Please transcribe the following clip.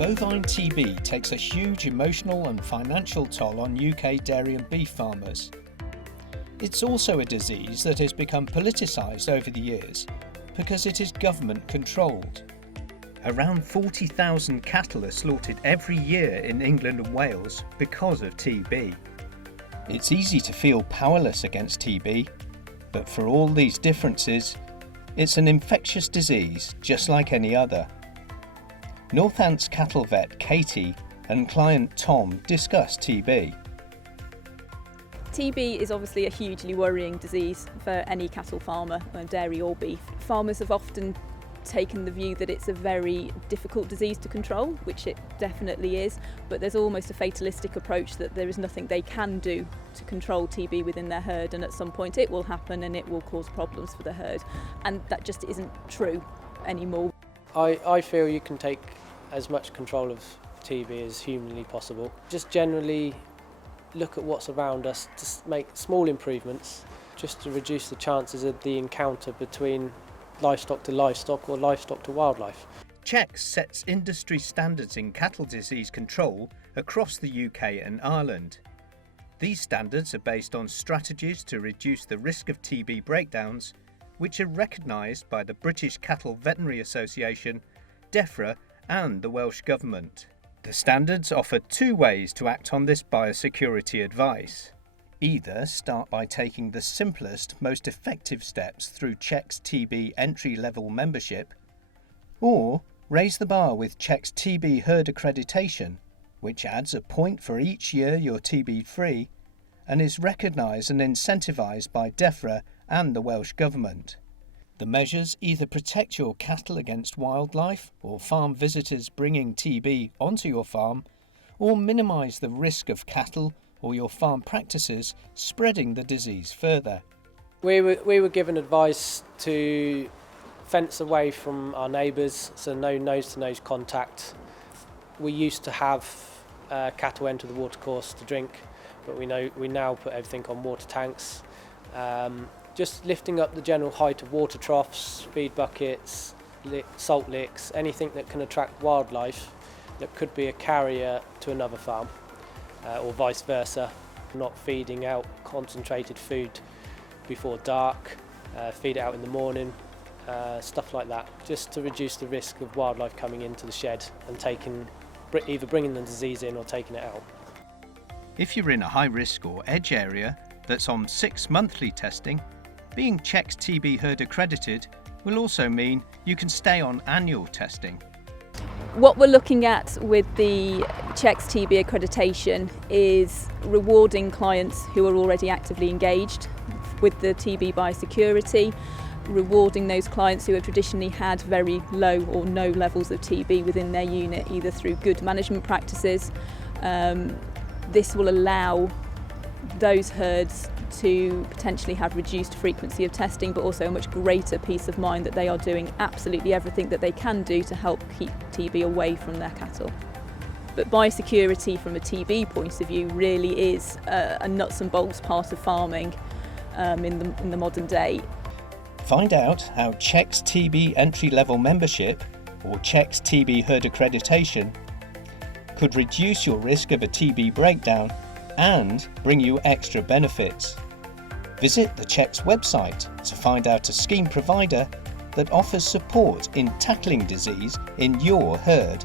Bovine TB takes a huge emotional and financial toll on UK dairy and beef farmers. It's also a disease that has become politicised over the years because it is government controlled. Around 40,000 cattle are slaughtered every year in England and Wales because of TB. It's easy to feel powerless against TB, but for all these differences, it's an infectious disease just like any other. Northants cattle vet Katie and client Tom discuss TB. TB is obviously a hugely worrying disease for any cattle farmer, dairy or beef. Farmers have often taken the view that it's a very difficult disease to control, which it definitely is, but there's almost a fatalistic approach that there is nothing they can do to control TB within their herd, and at some point it will happen and it will cause problems for the herd, and that just isn't true anymore. I feel you can take as much control of TB as humanly possible. Just generally look at what's around us to make small improvements just to reduce the chances of the encounter between livestock to livestock or livestock to wildlife. CHECS sets industry standards in cattle disease control across the UK and Ireland. These standards are based on strategies to reduce the risk of TB breakdowns, which are recognised by the British Cattle Veterinary Association, DEFRA and the Welsh Government. The standards offer two ways to act on this biosecurity advice. Either start by taking the simplest, most effective steps through Checs Tb entry-level membership, or raise the bar with Checs Tb herd accreditation, which adds a point for each year you're TB-free and is recognised and incentivised by DEFRA and the Welsh Government. The measures either protect your cattle against wildlife or farm visitors bringing TB onto your farm, or minimise the risk of cattle or your farm practices spreading the disease further. We were given advice to fence away from our neighbours, so no nose-to-nose contact. We used to have cattle enter the watercourse to drink, but we now put everything on water tanks. Just lifting up the general height of water troughs, feed buckets, salt licks, anything that can attract wildlife that could be a carrier to another farm, or vice versa. Not feeding out concentrated food before dark, feed it out in the morning, stuff like that, just to reduce the risk of wildlife coming into the shed and either bringing the disease in or taking it out. If you're in a high risk or edge area that's on 6 monthly testing, being Checs Tb herd accredited will also mean you can stay on annual testing. What we're looking at with the Checs Tb accreditation is rewarding clients who are already actively engaged with the TB biosecurity, rewarding those clients who have traditionally had very low or no levels of TB within their unit, either through good management practices. This will allow those herds to potentially have reduced frequency of testing, but also a much greater peace of mind that they are doing absolutely everything that they can do to help keep TB away from their cattle. But biosecurity from a TB point of view really is a nuts and bolts part of farming in the modern day. Find out how Checs Tb entry-level membership or Checs Tb herd accreditation could reduce your risk of a TB breakdown and bring you extra benefits. Visit the Checs website to find out a scheme provider that offers support in tackling disease in your herd.